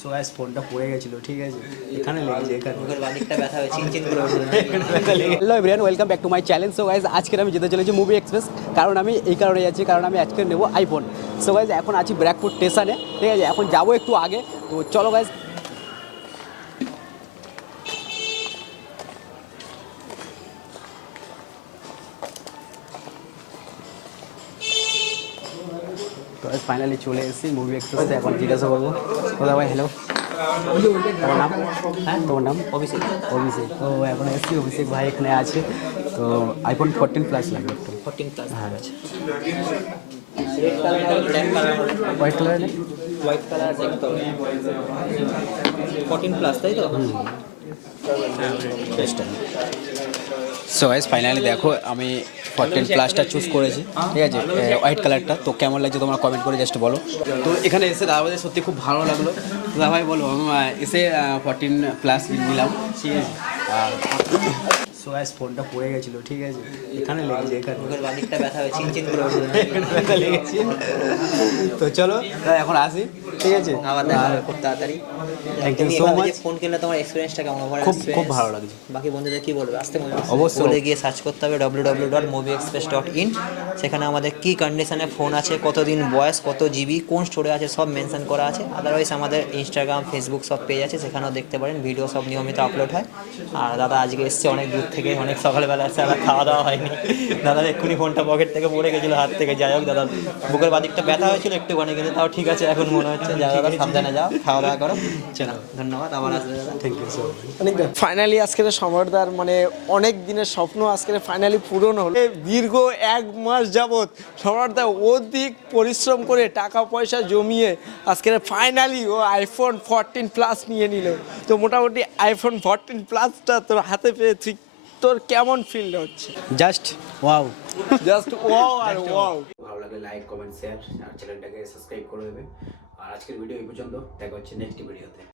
So guys ফোনটা পড়ে গেছিল, ঠিক আছে, এখানে লেগেছে, এখানে মুখের বাদিকটা ব্যথা হয়ে চিনচিন করে উঠলো। Hello everyone, welcome back to my channel. So guys আজকে আমি যেতে চলেছি মুভি এক্সপ্রেস, কারণ আমি এই কারণে যাচ্ছি, কারণ আমি আজকে নেবো আইফোন। সো গাইস এখন আছি ব্র্যাকপুর স্টেশনে, ঠিক আছে, এখন যাবো একটু আগে, তো চলো গাইস। তো ফাইনালি চলে এসেছি মুভি এক্সপ্রেসে। এখন জিজ্ঞাসা করবো, দাদা ভাই হ্যালো, তোমার নাম? হ্যাঁ তোমার নাম? অভিষেক। অভিষেক। ও এখন এসছি, অভিষেক ভাই এখানে আছে। তো আইফোন 14 প্লাস লাগবে একটু। 14 প্লাস। হ্যাঁ, রেড কালার আর ব্ল্যাক কালার, হোয়াইট কালার নেই? হোয়াইট কালার দেখতে হবে। 14 প্লাস তাই তো? সো গাইস ফাইনালি দেখো আমি 14 প্লাসটা চুজ করেছি, ঠিক আছে, হোয়াইট কালারটা। তো কেমন লাগছে তোমরা কমেন্ট করে জাস্ট বলো। তো এখানে এসে দাদাভাই সত্যি খুব ভালো লাগলো। দাদাভাই বলো, আমি এসে 14 প্লাস নিলাম, ঠিক আছে। সো গাইস ফোনটা পড়ে গেছিলো, ঠিক আছে, এখানে লেগেছে, এখানে মুখের বাদিকটা ব্যথা হয়ে চিনচিন করে উঠলো। লেগেছে। তো চলো এখন আসি, ঠিক আছে। আবার দেখা হবে খুব তাড়াতাড়ি। Thank you তুমি so এভাবে much. যে ফোন কিনলে তোমার এক্সপিরিয়েন্সটা কেমন? খুব খুব ভালো লাগছে। বাকি বন্ধুদের কি বলবে? আসতে অবশ্যই। বলে গিয়ে সার্চ করতে হবে www.movieexpress.in। সেখানে আমাদের কি কন্ডিশনে ফোন আছে, কতদিন বয়স, কত জিবি, কোন স্টোরে আছে, সব মেনশন করা আছে। আদারওয়াইজ আমাদের ইনস্টাগ্রাম, ফেসবুক সব পেজ আছে, সেখানেও দেখতে পারেন। ভিডিও সব নিয়মিত আপলোড হয়। আর দাদা আজকে এসছে অনেক দূর থেকে, অনেক সকালবেলা এসে আবার খাওয়া দাওয়া হয়নি। দাদার এক্ষুনি ফোনটা পকেট থেকে পড়ে গেছিলো হাত থেকে। যাই হোক, দাদার বুকের বাদিকটা ব্যথা হয়েছিল একটুখানি, কিন্তু তাও ঠিক আছে এখন মনে হচ্ছে। যাও দাদা, সাবধানে যাও, খাওয়া দাওয়া করো। চলো, ধন্যবাদ, আবার আসবে দাদা। Thank you so much. Finally আজকের সম্রাটদার মানে অনেক দিনের স্বপ্ন আজকের ফাইনালি পূরণ হলো। দীর্ঘ 1 মাস যাবৎ সম্রাটদা অধিক পরিশ্রম করে টাকা পয়সা জমিয়ে আজকের ফাইনালি ও আইফোন 14 প্লাস নিয়ে নিল। তো মোটামুটি আইফোন 14 প্লাসটা তোর হাতে পেয়ে তুই তোর কেমন ফিল হচ্ছে? জাস্ট ওয়াও, জাস্ট ওয়াও আর ওয়াও। ভালো লাগলে লাইক, কমেন্ট, শেয়ার আর চ্যানেলটাকে সাবস্ক্রাইব করে দেবে। আর আজকের ভিডিও এই পর্যন্ত, দেখা হচ্ছে নেক্সট ভিডিওতে।